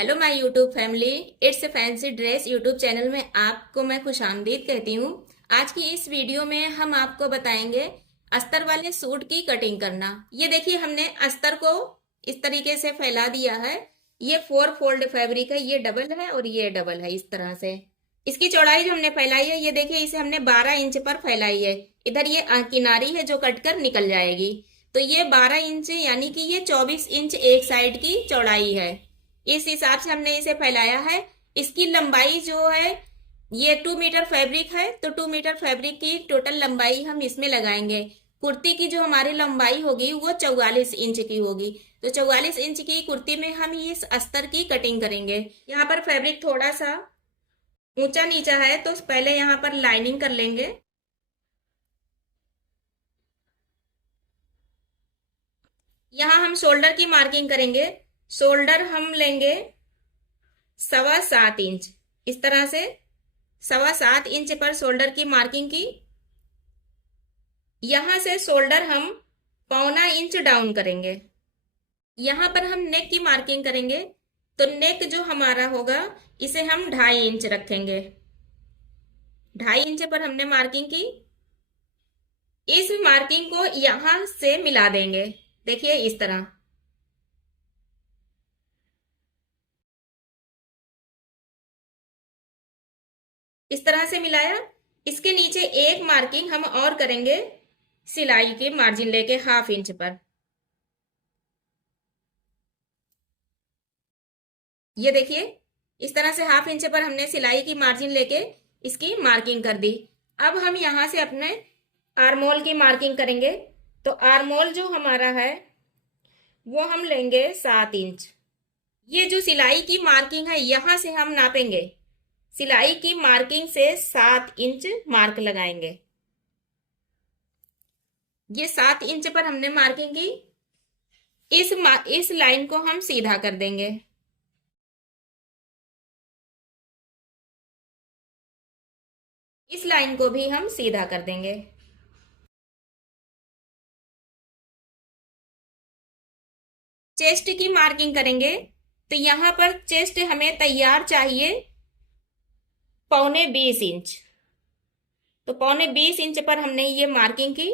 Hello my YouTube family. It's fancy dress YouTube channel में आपको मैं खुशामदीद कहती हूँ। आज की इस वीडियो में हम आपको बताएंगे अस्तर वाले सूट की कटिंग करना। ये देखिए, हमने अस्तर को इस तरीके से फैला दिया है। ये 4 फोल्ड फैब्रिक है, ये डबल है और ये डबल है। इस तरह से इसकी चौड़ाई जो हमने फैलाई है, ये देखिए, इसे हमने 12 इंच पर फैलाई है। इधर ये किनारी है जो कटकर निकल जाएगी। तो ये 12 इंच यानी कि ये 24 इंच एक साइड की चौड़ाई है। इस हिसाब से हमने इसे फैलाया है। इसकी लंबाई जो है, ये 2 मीटर फैब्रिक है, तो 2 मीटर फैब्रिक की टोटल लंबाई हम इसमें लगाएंगे। कुर्ती की जो हमारी लंबाई होगी वो 44 इंच की होगी। तो 44 इंच की कुर्ती में हम इस अस्तर की कटिंग करेंगे। यहाँ पर फैब्रिक थोड़ा सा ऊंचा नीचा है, तो पहले यहाँ पर लाइनिंग कर लेंगे। यहाँ हम शोल्डर की मार्किंग करेंगे। शोल्डर हम लेंगे 7.25 इंच। इस तरह से 7.25 इंच पर शोल्डर की मार्किंग की। यहां से शोल्डर हम 1.25 इंच डाउन करेंगे। यहां पर हम नेक की मार्किंग करेंगे। तो नेक जो हमारा होगा, इसे हम 2.5 इंच रखेंगे। 2.5 इंच पर हमने मार्किंग की। इस मार्किंग को यहां से मिला देंगे। देखिए, इस तरह। इस तरह से मिलाया। इसके नीचे एक मार्किंग हम और करेंगे, सिलाई के मार्जिन लेके 1/2 इंच पर। ये देखिए, इस तरह से 1/2 इंच पर हमने सिलाई की मार्जिन लेके इसकी मार्किंग कर दी। अब हम यहां से अपने आर्मोल की मार्किंग करेंगे। तो आर्मोल जो हमारा है वो हम लेंगे 7 इंच। ये जो सिलाई की मार्किंग है, यहां से हम नापेंगे। सिलाई की मार्किंग से 7 इंच मार्क लगाएंगे। ये 7 इंच पर हमने मार्किंग की। इस लाइन को हम सीधा कर देंगे। इस लाइन को भी हम सीधा कर देंगे। चेस्ट की मार्किंग करेंगे। तो यहां पर चेस्ट हमें तैयार चाहिए 15.25 इंच। तो 15.25 इंच पर हमने ये मार्किंग की।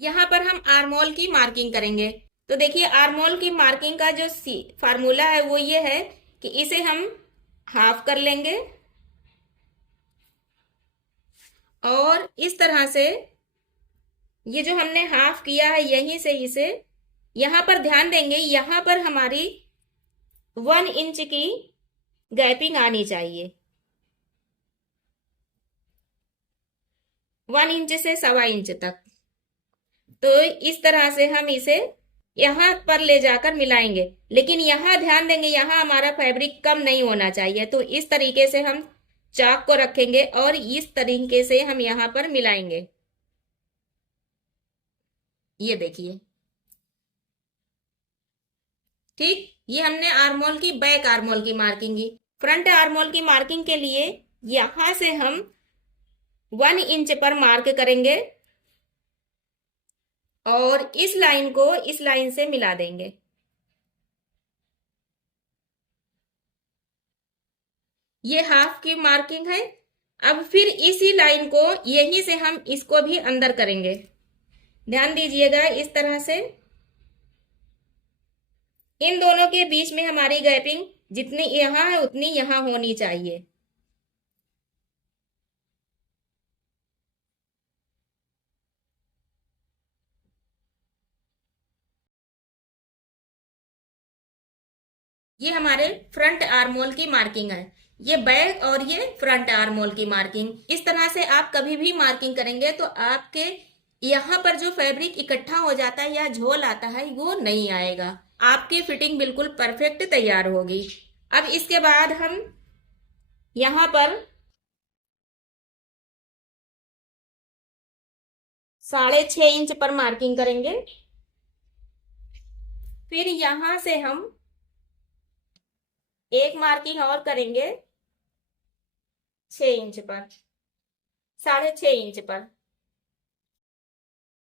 यहां पर हम आर्मोल की मार्किंग करेंगे। तो देखिए, आर्मोल की मार्किंग का जो फार्मूला है वो ये है कि इसे हम हाफ कर लेंगे और इस तरह से ये जो हमने हाफ किया है, यहीं से इसे यहां पर ध्यान देंगे। यहां पर हमारी 1 इंच की गैपिंग आनी चाहिए। 1 इंच से 1.25 इंच तक। तो इस तरह से हम इसे यहां पर ले जाकर मिलाएंगे। लेकिन यहां ध्यान देंगे, यहां हमारा फैब्रिक कम नहीं होना चाहिए। तो इस तरीके से हम चाक को रखेंगे और इस तरीके से हम यहां पर मिलाएंगे। ये देखिए, ठीक। ये हमने आर्मोल की, बैक आर्मोल की मार्किंग की। फ्रंट आर्मोल की मार्किंग के लिए यहां से हम 1 इंच पर मार्क करेंगे और इस लाइन को इस लाइन से मिला देंगे। ये हाफ की मार्किंग है। अब फिर इसी लाइन को यहीं से हम इसको भी अंदर करेंगे। ध्यान दीजिएगा, इस तरह से इन दोनों के बीच में हमारी गैपिंग जितनी यहां है उतनी यहां होनी चाहिए। ये हमारे फ्रंट आर्मोल की मार्किंग है। ये बैक और ये फ्रंट आर्मोल की मार्किंग। इस तरह से आप कभी भी मार्किंग करेंगे तो आपके यहाँ पर जो फैब्रिक इकट्ठा हो जाता है या झोल आता है वो नहीं आएगा। आपकी फिटिंग बिल्कुल परफेक्ट तैयार होगी। अब इसके बाद हम यहाँ पर 6.5 इंच पर मार्किंग करेंगे। फिर यहां से हम एक मार्किंग और करेंगे 6 इंच पर, 6.5 इंच पर।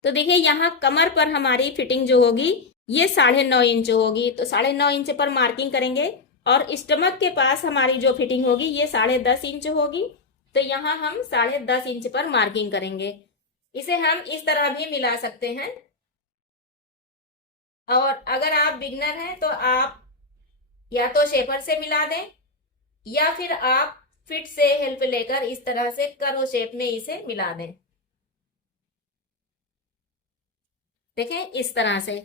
तो देखिए, यहाँ कमर पर हमारी फिटिंग जो होगी ये 9.5 इंच होगी। तो 9.5 इंच पर मार्किंग करेंगे। और स्टमक के पास हमारी जो फिटिंग होगी ये 10.5 इंच होगी। तो यहाँ हम 10.5 इंच पर मार्किंग करेंगे। इसे हम इस तरह भी मिला सकते हैं, और अगर आप बिगनर हैं तो आप या तो शेपर से मिला दें, या फिर आप फिट से हेल्प लेकर इस तरह से कर्व शेप में इसे मिला दें। देखें इस तरह से।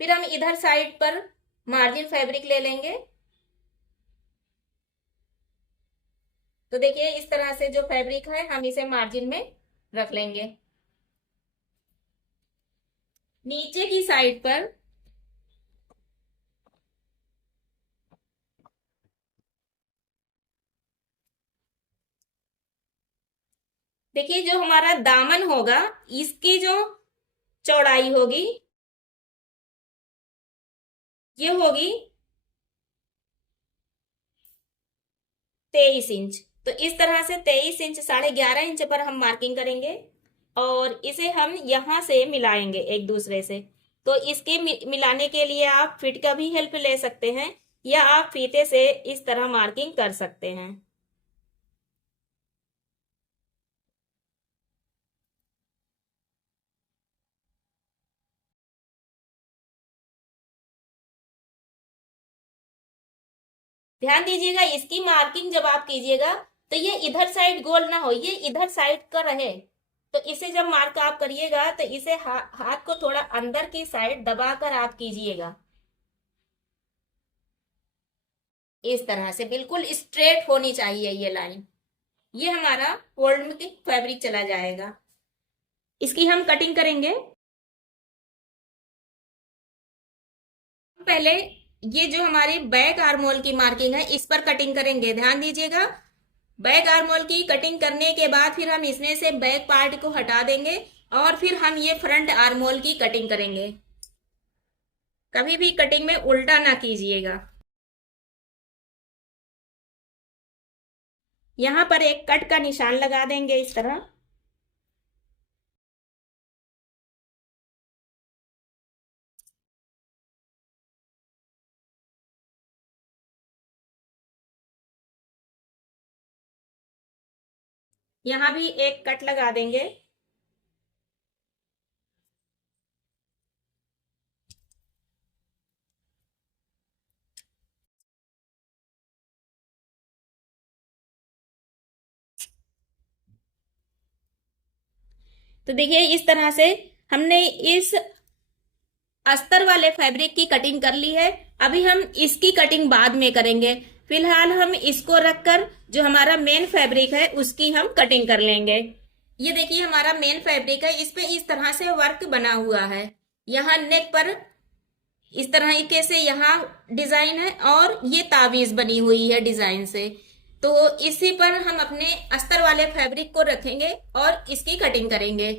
फिर हम इधर साइड पर मार्जिन फैब्रिक ले लेंगे। तो देखिए इस तरह से जो फैब्रिक है हम इसे मार्जिन में रख लेंगे। नीचे की साइड पर देखिए जो हमारा दामन होगा इसकी जो चौड़ाई होगी ये होगी 23 इंच। तो इस तरह से 23 इंच 11.5 इंच पर हम मार्किंग करेंगे, और इसे हम यहां से मिलाएंगे एक दूसरे से। तो इसके मिलाने के लिए आप फिट का भी हेल्प ले सकते हैं, या आप फीते से इस तरह मार्किंग कर सकते हैं। ध्यान दीजिएगा इसकी मार्किंग जब आप कीजिएगा तो ये इधर साइड गोल ना हो, ये इधर साइड का रहे। तो इसे जब मार्क आप करिएगा तो इसे हाथ को थोड़ा अंदर की साइड दबाकर आप कीजिएगा। इस तरह से बिल्कुल स्ट्रेट होनी चाहिए ये लाइन। ये हमारा फोल्ड में फैब्रिक चला जाएगा। इसकी हम कटिंग करेंगे। पहले ये जो हमारी बैक आर्मोल की मार्किंग है इस पर कटिंग करेंगे। ध्यान दीजिएगा बैक आर्मोल की कटिंग करने के बाद फिर हम इसमें से बैक पार्ट को हटा देंगे, और फिर हम ये फ्रंट आर्मोल की कटिंग करेंगे। कभी भी कटिंग में उल्टा ना कीजिएगा। यहां पर एक कट का निशान लगा देंगे इस तरह। यहां भी एक कट लगा देंगे। तो देखिए इस तरह से हमने इस अस्तर वाले फैब्रिक की कटिंग कर ली है। अभी हम इसकी कटिंग बाद में करेंगे। फिलहाल हम इसको रखकर जो हमारा मेन फैब्रिक है उसकी हम कटिंग कर लेंगे। ये देखिए हमारा मेन फैब्रिक है, इस पे इस तरह से वर्क बना हुआ है। यहाँ नेक पर इस तरीके से यहाँ डिजाइन है, और ये ताबीज बनी हुई है डिजाइन से। तो इसी पर हम अपने अस्तर वाले फैब्रिक को रखेंगे और इसकी कटिंग करेंगे।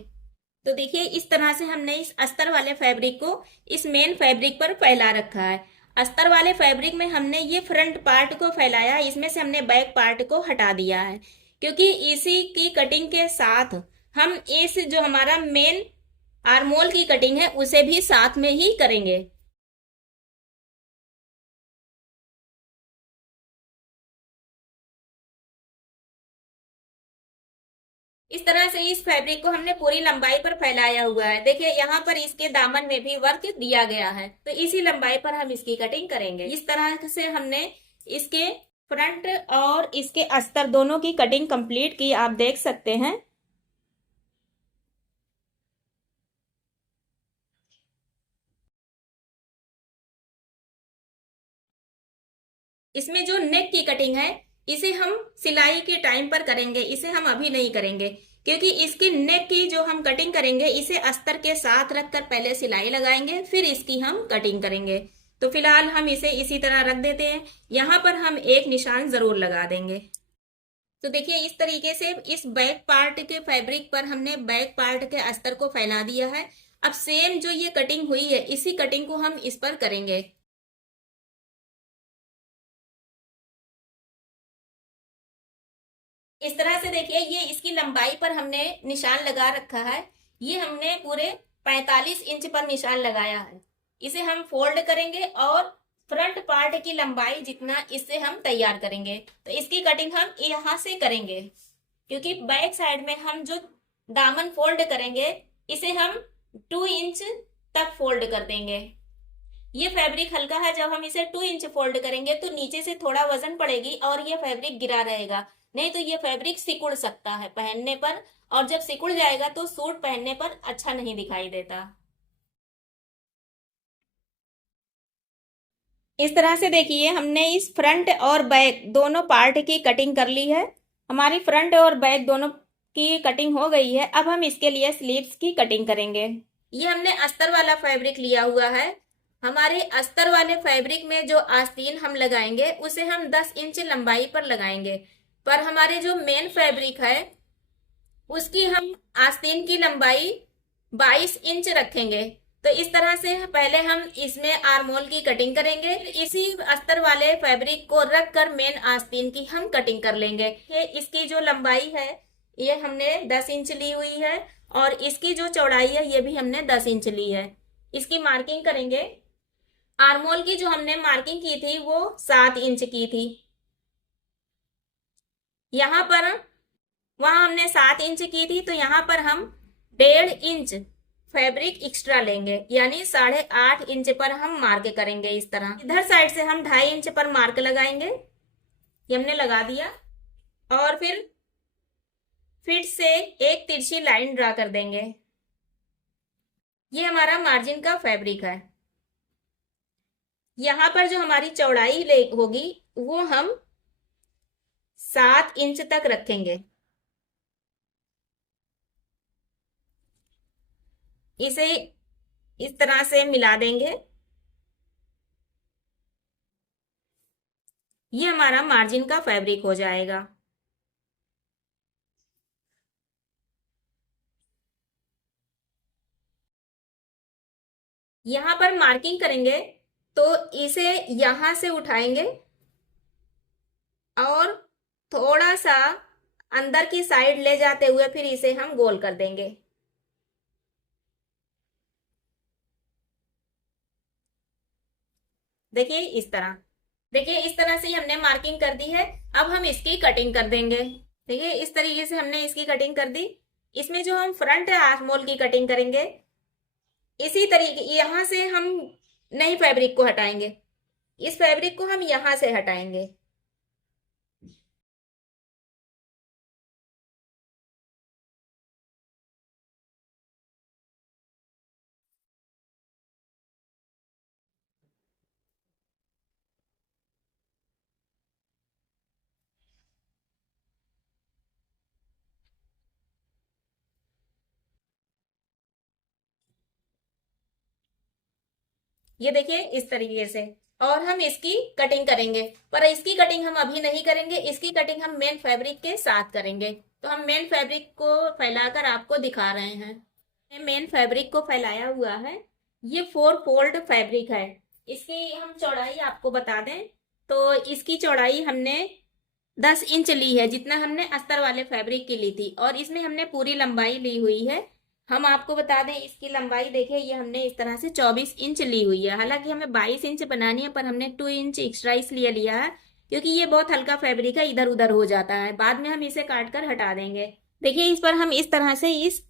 तो देखिए इस तरह से हमने इस अस्तर वाले फैब्रिक को इस मेन फैब्रिक पर फैला रखा है। अस्तर वाले फैब्रिक में हमने ये फ्रंट पार्ट को फैलाया, इसमें से हमने बैक पार्ट को हटा दिया है, क्योंकि इसी की कटिंग के साथ हम इस जो हमारा मेन आर्मोल की कटिंग है उसे भी साथ में ही करेंगे। इस तरह से इस फैब्रिक को हमने पूरी लंबाई पर फैलाया हुआ है। देखिए यहाँ पर इसके दामन में भी वर्क दिया गया है, तो इसी लंबाई पर हम इसकी कटिंग करेंगे। इस तरह से हमने इसके फ्रंट और इसके अस्तर दोनों की कटिंग कंप्लीट की, आप देख सकते हैं। इसमें जो नेक की कटिंग है इसे हम सिलाई के टाइम पर करेंगे, इसे हम अभी नहीं करेंगे, क्योंकि इसकी नेक की जो हम कटिंग करेंगे इसे अस्तर के साथ रखकर पहले सिलाई लगाएंगे, फिर इसकी हम कटिंग करेंगे। तो फिलहाल हम इसे इसी तरह रख देते हैं। यहाँ पर हम एक निशान जरूर लगा देंगे। तो देखिए इस तरीके से इस बैक पार्ट के फैब्रिक पर हमने बैक पार्ट के अस्तर को फैला दिया है। अब सेम जो ये कटिंग हुई है इसी कटिंग को हम इस पर करेंगे। इस तरह से देखिए ये इसकी लंबाई पर हमने निशान लगा रखा है। ये हमने पूरे 45 इंच पर निशान लगाया है। इसे हम फोल्ड करेंगे और फ्रंट पार्ट की लंबाई जितना इससे हम तैयार करेंगे। तो इसकी कटिंग हम यहाँ से करेंगे, क्योंकि बैक साइड में हम जो दामन फोल्ड करेंगे इसे हम 2 इंच तक फोल्ड कर देंगे। ये फैब्रिक हल्का है, जब हम इसे 2 इंच फोल्ड करेंगे तो नीचे से थोड़ा वजन पड़ेगी और ये फैब्रिक गिरा रहेगा, नहीं तो ये फैब्रिक सिकुड़ सकता है पहनने पर, और जब सिकुड़ जाएगा तो सूट पहनने पर अच्छा नहीं दिखाई देता। इस तरह से देखिए हमने इस फ्रंट और बैक दोनों पार्ट की कटिंग कर ली है। हमारी फ्रंट और बैक दोनों की कटिंग हो गई है। अब हम इसके लिए स्लीव्स की कटिंग करेंगे। ये हमने अस्तर वाला फैब्रिक लिया हुआ है। हमारे अस्तर वाले फैब्रिक में जो आस्तीन हम लगाएंगे उसे हम 10 इंच लंबाई पर लगाएंगे, पर हमारे जो मेन फैब्रिक है उसकी हम आस्तीन की लंबाई 22 इंच रखेंगे। तो इस तरह से पहले हम इसमें आर्मोल की कटिंग करेंगे, इसी अस्तर वाले फैब्रिक को रख कर मेन आस्तीन की हम कटिंग कर लेंगे। ये इसकी जो लंबाई है ये हमने 10 इंच ली हुई है, और इसकी जो चौड़ाई है ये भी हमने 10 इंच ली है। इसकी मार्किंग करेंगे। आर्मोल की जो हमने मार्किंग की थी वो 7 इंच की थी। यहाँ पर वहां हमने 7 इंच की थी, तो यहाँ पर हम 1.5 इंच फैब्रिक एक्स्ट्रा लेंगे, यानी 8.5 इंच पर हम मार्क करेंगे। इस तरह इधर साइड से हम 2.5 इंच पर मार्क लगाएंगे। ये हमने लगा दिया, और फिर से एक तिरछी लाइन ड्रा कर देंगे। ये हमारा मार्जिन का फैब्रिक है। यहाँ पर जो हमारी चौड़ाई होगी वो हम 7 इंच तक रखेंगे। इसे इस तरह से मिला देंगे। ये हमारा मार्जिन का फैब्रिक हो जाएगा। यहां पर मार्किंग करेंगे तो इसे यहां से उठाएंगे और थोड़ा सा अंदर की साइड ले जाते हुए फिर इसे हम गोल कर देंगे। देखिए इस तरह, देखिए इस तरह से हमने मार्किंग कर दी है। अब हम इसकी कटिंग कर देंगे। देखिए इस तरीके से हमने इसकी कटिंग कर दी। इसमें जो हम फ्रंट आर्मोल की कटिंग करेंगे इसी तरीके यहां से हम नई फैब्रिक को हटाएंगे। इस फैब्रिक को हम यहां से हटाएंगे। ये देखिए इस तरीके से, और हम इसकी कटिंग करेंगे, पर इसकी कटिंग हम अभी नहीं करेंगे। इसकी कटिंग हम मेन फैब्रिक के साथ करेंगे। तो हम मेन फैब्रिक को फैलाकर आपको दिखा रहे हैं। मेन फैब्रिक को फैलाया हुआ है। ये 4 फोल्ड फैब्रिक है। इसकी हम चौड़ाई आपको बता दें तो इसकी चौड़ाई हमने 10 इंच ली है, जितना हमने अस्तर वाले फैब्रिक की ली थी, और इसमें हमने पूरी लंबाई ली हुई है। हम आपको बता दें इसकी लंबाई देखिए, ये हमने इस तरह से 24 इंच ली हुई है। हालांकि हमें 22 इंच बनानी है, पर हमने 2 इंच एक्स्ट्रा इसलिए लिया है क्योंकि ये बहुत हल्का फैब्रिक है, इधर उधर हो जाता है, बाद में हम इसे काट कर हटा देंगे। देखिए इस पर हम इस तरह से इस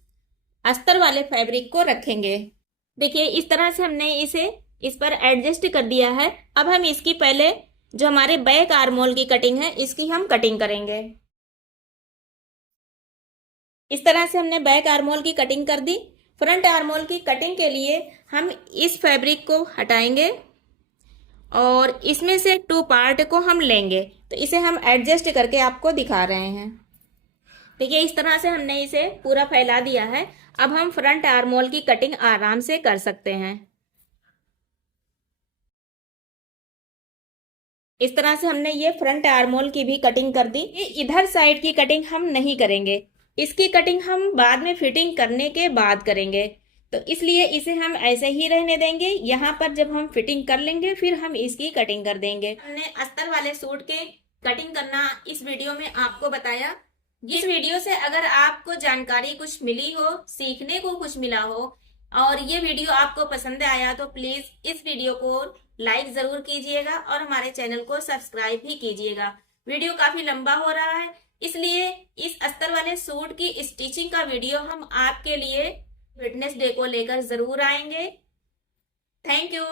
अस्तर वाले फैब्रिक को रखेंगे। देखिए इस तरह से हमने इसे इस पर एडजस्ट कर दिया है। अब हम इसकी पहले जो हमारे बैक आर्मोल की कटिंग है इसकी हम कटिंग करेंगे। इस तरह से हमने बैक आर्मोल की कटिंग कर दी। फ्रंट आर्मोल की कटिंग के लिए हम इस फैब्रिक को हटाएंगे और इसमें से 2 पार्ट को हम लेंगे। तो इसे हम एडजस्ट करके आपको दिखा रहे हैं। देखिए इस तरह से हमने इसे पूरा फैला दिया है। अब हम फ्रंट आर्मोल की कटिंग आराम से कर सकते हैं। इस तरह से हमने ये फ्रंट आर्मोल की भी कटिंग कर दी। ये इधर साइड की कटिंग हम नहीं करेंगे, इसकी कटिंग हम बाद में फिटिंग करने के बाद करेंगे। तो इसलिए इसे हम ऐसे ही रहने देंगे। यहाँ पर जब हम फिटिंग कर लेंगे फिर हम इसकी कटिंग कर देंगे। हमने अस्तर वाले सूट के कटिंग करना इस वीडियो में आपको बताया। इस वीडियो से अगर आपको जानकारी कुछ मिली हो, सीखने को कुछ मिला हो, और ये वीडियो आपको पसंद आया तो प्लीज इस वीडियो को लाइक जरूर कीजिएगा और हमारे चैनल को सब्सक्राइब भी कीजिएगा। वीडियो काफी लंबा हो रहा है, इसलिए इस अस्तर वाले सूट की स्टिचिंग का वीडियो हम आपके लिए वेडनेसडे को लेकर जरूर आएंगे। Thank you.